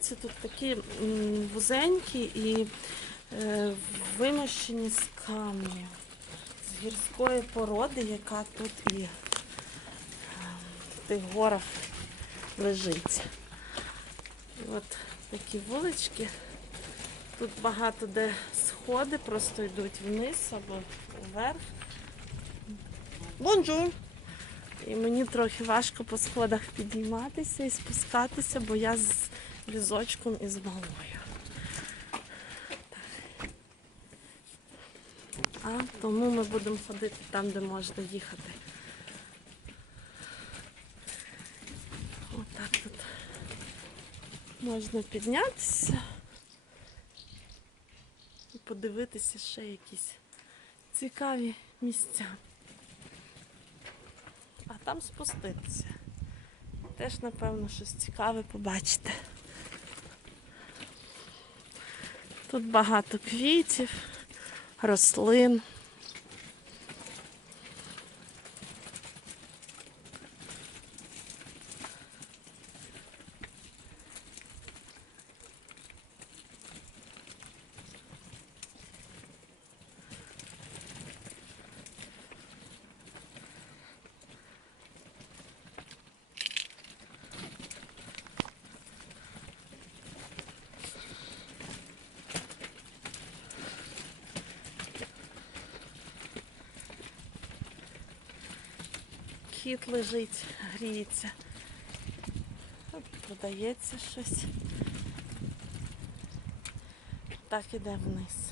вулиці тут такі вузенькі і е, вимощені з камню, з гірської породи, яка тут і е, в тих горах лежить. І от такі вулички. Тут багато де сходи просто йдуть вниз або вверх. Бонжур! І мені трохи важко по сходах підійматися і спускатися, бо я з візочком і з малою. А тому ми будемо ходити там, де можна їхати. Отак тут можна піднятися і подивитися ще якісь цікаві місця. А там спуститися. Теж, напевно, щось цікаве побачите. Тут багато квітів, рослин. Кіт лежить, гріється. Продається щось. Так іде вниз.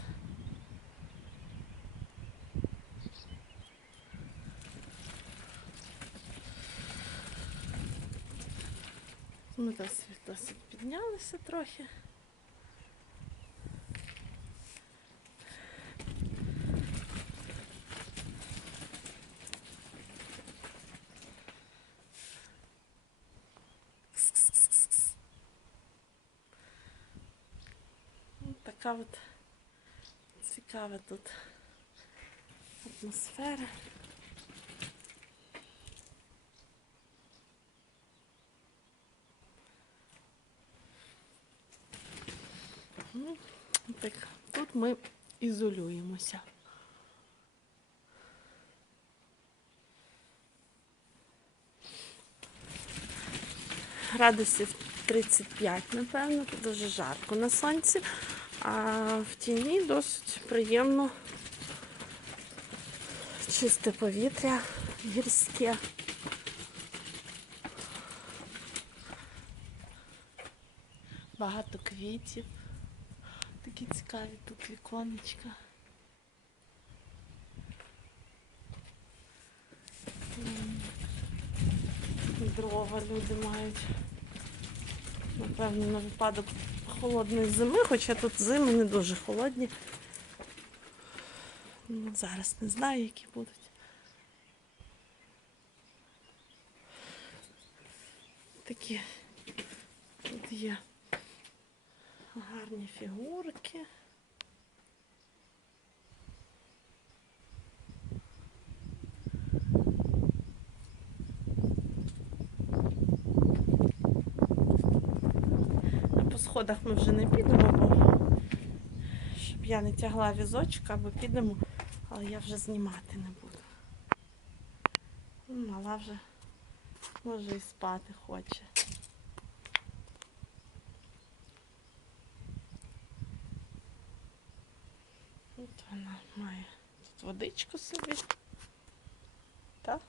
Ми досить, досить піднялися трохи. Ну, Така от цікава тут атмосфера. Ну, Так, тут ми ізолюємося. Градусів 35, напевно, дуже жарко на сонці, а в тіні досить приємно чисте повітря гірське. Багато квітів. Такі цікаві тут віконечка. Дрова люди мають. Напевно, на випадок холодної зими, хоча тут зими не дуже холодні. Ну, зараз не знаю, які будуть. Такі тут є гарні фігурки. Сходах ми вже не підемо, бо щоб я не тягла візочка, або підемо, але я вже знімати не буду. Ну, Мала вже може і спати хоче. От вона має тут водичку собі. Так?